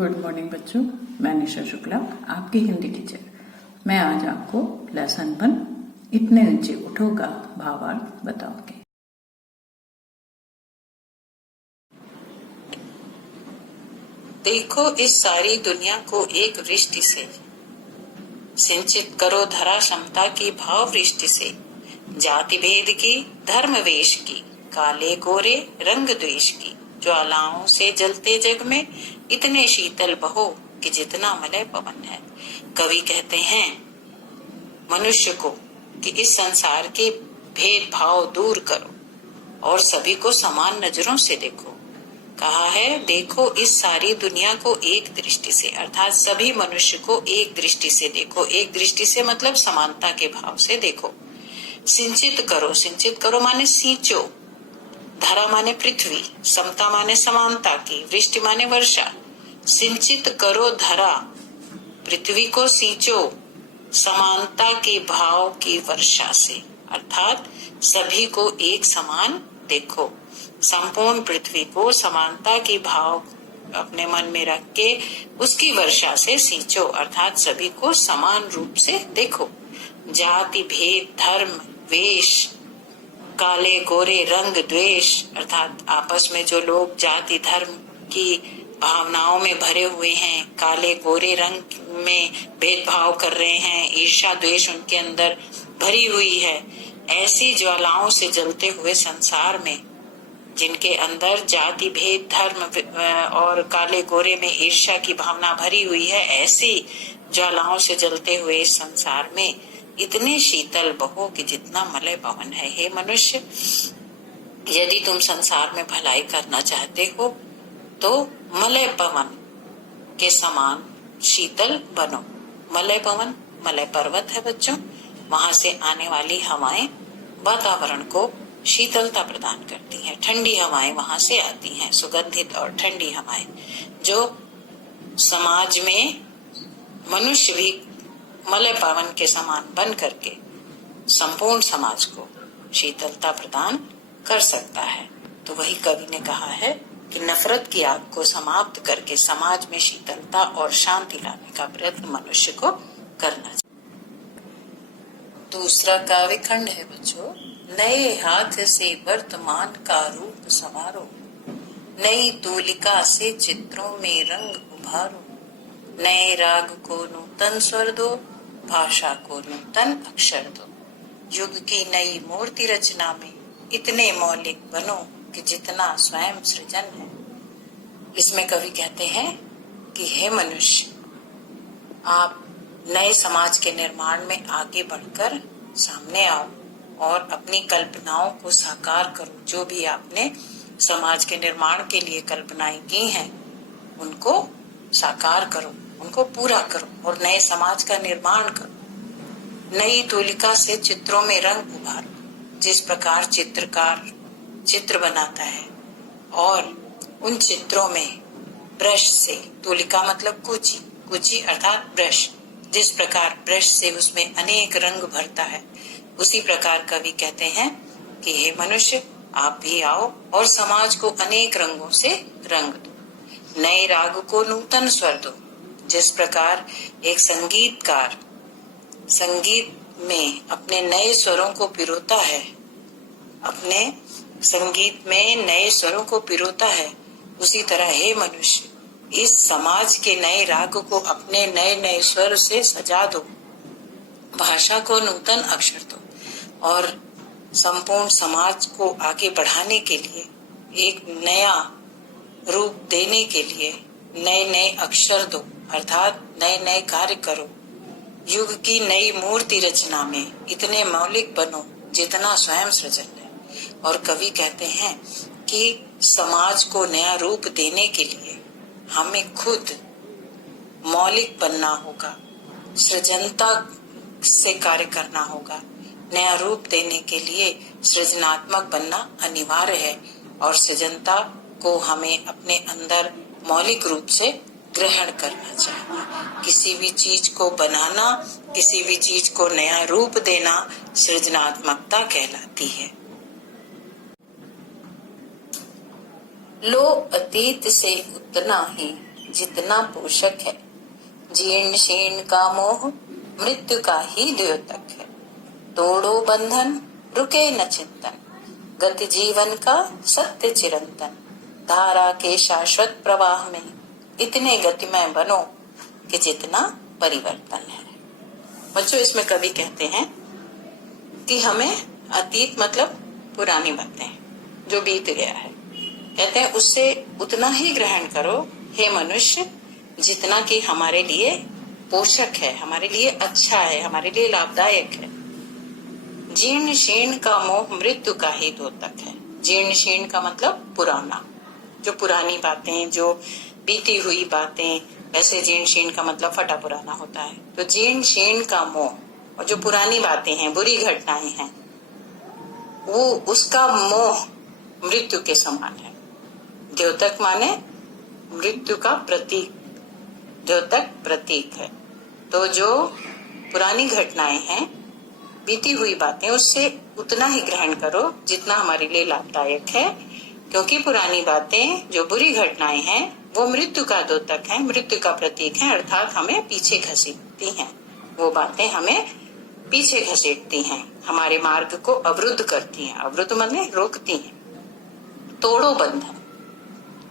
Good morning बच्चों, मैं निशा शुक्ला, आपकी हिंदी टीचर। मैं आज आपको लेसन 1 इतने ऊंचे उठो का भावार्थ बताऊंगी। देखो इस सारी दुनिया को एक वृष्टि से, सिंचित करो धरा समता की भाव वृष्टि से, जाति भेद की धर्म वेश की, काले गोरे रंग द्वेष की, ज्वालाओं से जलते जग में इतने शीतल बहो कि जितना मलय पवन है। कवि कहते हैं मनुष्य को कि इस संसार के भेदभाव दूर करो और सभी को समान नजरों से देखो। कहा है देखो इस सारी दुनिया को एक दृष्टि से, अर्थात सभी मनुष्य को एक दृष्टि से देखो। एक दृष्टि से मतलब समानता के भाव से देखो। सिंचित करो माने सींचो, धरा माने पृथ्वी, समता माने समानता की, वृष्टि माने वर्षा। सिंचित करो धरा, पृथ्वी को सींचो समानता के भाव की वर्षा से, अर्थात सभी को एक समान देखो। संपूर्ण पृथ्वी को समानता के भाव अपने मन में रख के उसकी वर्षा से सींचो, अर्थात सभी को समान रूप से देखो। जाति भेद धर्म वेश, काले गोरे रंग द्वेष, अर्थात आपस में जो लोग जाति धर्म की भावनाओं में भरे हुए हैं, काले गोरे रंग में भेदभाव कर रहे हैं, ईर्ष्या द्वेष उनके अंदर भरी हुई है, ऐसी ज्वालाओं से जलते हुए संसार में जिनके अंदर जाति भेद धर्म और काले गोरे में ईर्ष्या की भावना भरी हुई है, ऐसी ज्वालाओं से जलते हुए इस संसार में इतने शीतल बहो कि जितना मलय पवन है। हे मनुष्य, यदि तुम संसार में भलाई करना चाहते हो तो मलय पवन के समान शीतल बनो। मलय पवन मलय पर्वत है बच्चों, वहां से आने वाली हवाएं वातावरण को शीतलता प्रदान करती हैं। ठंडी हवाएं वहां से आती हैं, सुगंधित और ठंडी हवाएं, जो समाज में मनुष्य भी मलय पवन के समान बन करके संपूर्ण समाज को शीतलता प्रदान कर सकता है। तो वही कवि ने कहा है कि नफरत की आग को समाप्त करके समाज में शीतलता और शांति लाने का प्रयत्न मनुष्य को करना चाहिए। दूसरा काव्य खंड है बच्चों, नए हाथ से वर्तमान का रूप संवारो, नई तूलिका से चित्रों में रंग उभारो, नए राग को नूतन स्वर दो, भाषा को नूतन अक्षर दो, युग की नई मूर्ति रचना में इतने मौलिक बनो कि जितना स्वयं सृजन है। इसमें कवि कहते हैं कि हे मनुष्य, आप नए समाज के निर्माण में आगे बढ़कर सामने आओ और अपनी कल्पनाओं को साकार करो। जो भी आपने समाज के निर्माण के लिए कल्पनाएं की हैं उनको साकार करो, उनको पूरा करो और नए समाज का निर्माण करो। नई तूलिका से चित्रों में रंग उभारो। जिस प्रकार चित्रकार चित्र बनाता है और उन चित्रों में ब्रश से, तूलिका मतलब कुची अर्थात ब्रश, जिस प्रकार ब्रश से उसमें अनेक रंग भरता है, उसी प्रकार कवि कहते हैं कि हे मनुष्य, आप भी आओ और समाज को अनेक रंगों से रंग दो। नए राग को नूतन स्वर दो। जिस प्रकार एक संगीतकार संगीत में अपने नए स्वरों को पिरोता है, अपने संगीत में नए स्वरों को पिरोता है, उसी तरह हे मनुष्य, इस समाज के नए राग को अपने नए नए स्वर से सजा दो, भाषा को नूतन अक्षर दो और संपूर्ण समाज को आगे बढ़ाने के लिए, एक नया रूप देने के लिए नए नए अक्षर दो, अर्थात नए नए कार्य करो। युग की नई मूर्ति रचना में इतने मौलिक बनो जितना स्वयं सृजन है। और कवि कहते हैं कि समाज को नया रूप देने के लिए हमें खुद मौलिक बनना होगा, सृजनता से कार्य करना होगा। नया रूप देने के लिए सृजनात्मक बनना अनिवार्य है और सृजनता को हमें अपने अंदर मौलिक रूप से ग्रहण करना चाहिए। किसी भी चीज को बनाना, किसी भी चीज को नया रूप देना सृजनात्मकता कहलाती है। लो अतीत से उतना ही जितना पोषक है। जीर्ण शीर्ण का मोह मृत्यु का ही द्योतक है। तोड़ो बंधन रुके न चिंतन, गति जीवन का सत्य चिरंतन। धारा के शाश्वत प्रवाह में इतने गतिमय बनो कि जितना परिवर्तन है। बच्चों, इसमें कवि कहते हैं कि हमें अतीत मतलब पुरानी बातें जो बीत गया है, कहते हैं उससे उतना ही ग्रहण करो हे मनुष्य जितना कि हमारे लिए पोषक है, हमारे लिए अच्छा है, हमारे लिए लाभदायक है। जीर्ण शीर्ण का मोह मृत्यु का ही द्योतक है। जीर्ण शीर्ण का मतलब पुराना, जो पुरानी बातें, जो बीती हुई बातें, वैसे जीर्ण शीर्ण का मतलब फटा पुराना होता है। तो जीर्ण शीर्ण का मोह, और जो पुरानी बातें हैं, बुरी घटनाएं हैं, वो उसका मोह मृत्यु के समान है। द्योतक माने मृत्यु का प्रतीक, द्योतक प्रतीक है। तो जो पुरानी घटनाएं हैं, बीती हुई बातें, उससे उतना ही ग्रहण करो जितना हमारे लिए लाभदायक है, क्योंकि पुरानी बातें, जो बुरी घटनाएं हैं, वो मृत्यु का द्योतक है, मृत्यु का प्रतीक है, अर्थात हमें पीछे घसीटती हैं। वो बातें हमें पीछे घसीटती हैं, हमारे मार्ग को अवरुद्ध करती हैं। अवरुद्ध माने रोकती हैं। तोड़ो बंधन,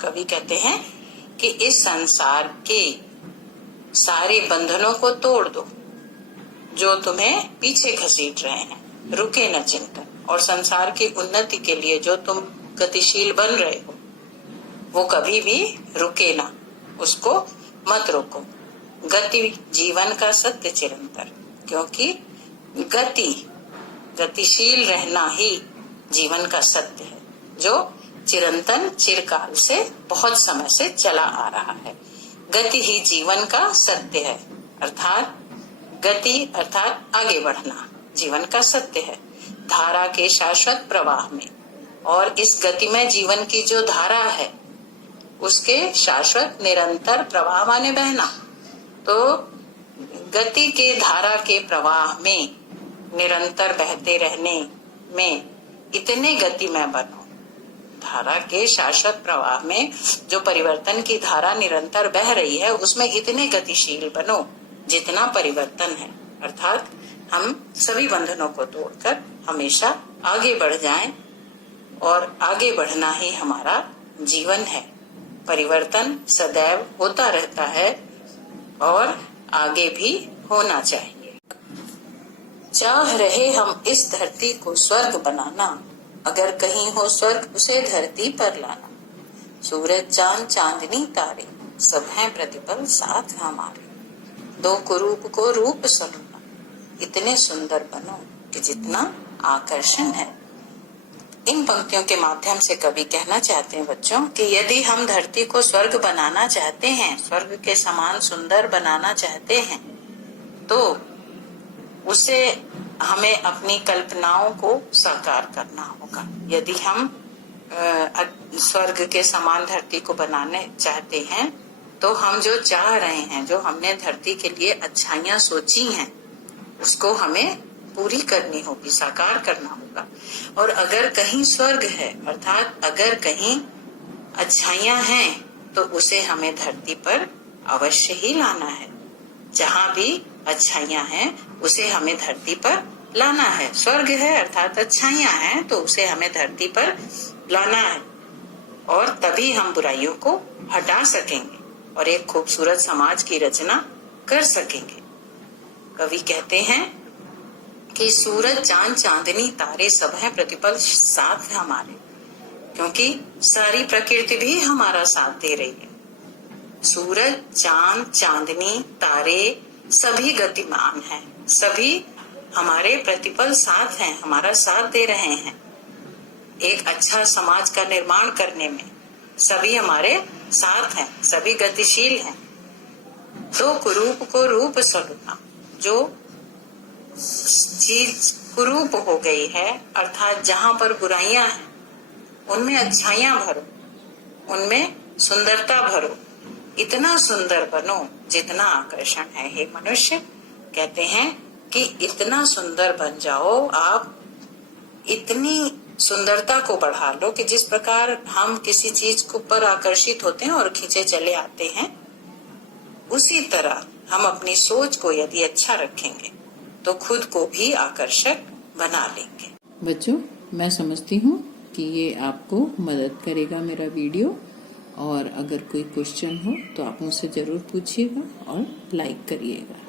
कवि कहते हैं कि इस संसार के सारे बंधनों को तोड़ दो जो तुम्हें पीछे घसीट रहे हैं। रुके न चिंतन, और संसार की उन्नति के लिए जो तुम गतिशील बन रहे हो, वो कभी भी रुके ना, उसको मत रोको। गति जीवन का सत्य चिरंतर, क्योंकि गतिशील रहना ही जीवन का सत्य है, जो चिरंतन, चिरकाल से, बहुत समय से चला आ रहा है। गति ही जीवन का सत्य है, अर्थात गति अर्थात आगे बढ़ना जीवन का सत्य है। धारा के शाश्वत प्रवाह में, और इस गतिमय जीवन की जो धारा है, उसके शाश्वत निरंतर प्रवाह माने बहना। तो गति के धारा के प्रवाह में निरंतर बहते रहने में इतने गतिमय बनो। धारा के शाश्वत प्रवाह में जो परिवर्तन की धारा निरंतर बह रही है, उसमें इतने गतिशील बनो जितना परिवर्तन है, अर्थात हम सभी बंधनों को तोड़कर हमेशा आगे बढ़ जाएं, और आगे बढ़ना ही हमारा जीवन है। परिवर्तन सदैव होता रहता है और आगे भी होना चाहिए। चाह रहे हम इस धरती को स्वर्ग बनाना, अगर कहीं हो स्वर्ग उसे धरती पर लाना। सूरज चांद चांदनी तारे सब हैं प्रतिपल साथ हमारे। दो कुरूप को रूप सलूना, इतने सुंदर बनो कि जितना आकर्षण है। इन पंक्तियों के माध्यम से कवि कहना चाहते हैं बच्चों कि यदि हम धरती को स्वर्ग बनाना चाहते हैं, स्वर्ग के समान सुंदर बनाना चाहते हैं, तो उसे हमें अपनी कल्पनाओं को साकार करना होगा। यदि हम स्वर्ग के समान धरती को बनाने चाहते हैं, तो हम जो चाह रहे हैं, जो हमने धरती के लिए अच्छाइयां सोची हैं, उसको हमें पूरी करनी होगी, साकार करना होगा। और अगर कहीं स्वर्ग है, अर्थात अगर कहीं अच्छाइयां हैं, तो उसे हमें धरती पर अवश्य ही लाना है। जहाँ भी अच्छाइयां हैं, उसे हमें धरती पर लाना है। स्वर्ग है अर्थात अच्छाइयां हैं, तो उसे हमें धरती पर लाना है, और तभी हम बुराइयों को हटा सकेंगे और एक खूबसूरत समाज की रचना कर सकेंगे। कवि कहते हैं कि सूरज चांद चांदनी तारे सब हैं प्रतिपल साथ हमारे, क्योंकि सारी प्रकृति भी हमारा साथ दे रही है। सूरज चांद चांदनी तारे सभी गतिमान हैं, सभी हमारे प्रतिपल साथ हैं, हमारा साथ दे रहे हैं। एक अच्छा समाज का निर्माण करने में सभी हमारे साथ हैं, सभी गतिशील हैं। दो कुरूप को रूप सलूना, जो चीज कुरूप हो गई है, अर्थात जहाँ पर बुराइयां हैं उनमें अच्छाइयां भरो, उनमें सुंदरता भरो। इतना सुंदर बनो जितना आकर्षण है। हे मनुष्य, कहते हैं कि इतना सुंदर बन जाओ आप, इतनी सुंदरता को बढ़ा लो कि जिस प्रकार हम किसी चीज को पर आकर्षित होते हैं और खींचे चले आते हैं, उसी तरह हम अपनी सोच को यदि अच्छा रखेंगे तो खुद को भी आकर्षक बना लेंगे। बच्चों, मैं समझती हूँ कि ये आपको मदद करेगा मेरा वीडियो, और अगर कोई क्वेश्चन हो तो आप मुझसे जरूर पूछिएगा और लाइक करिएगा।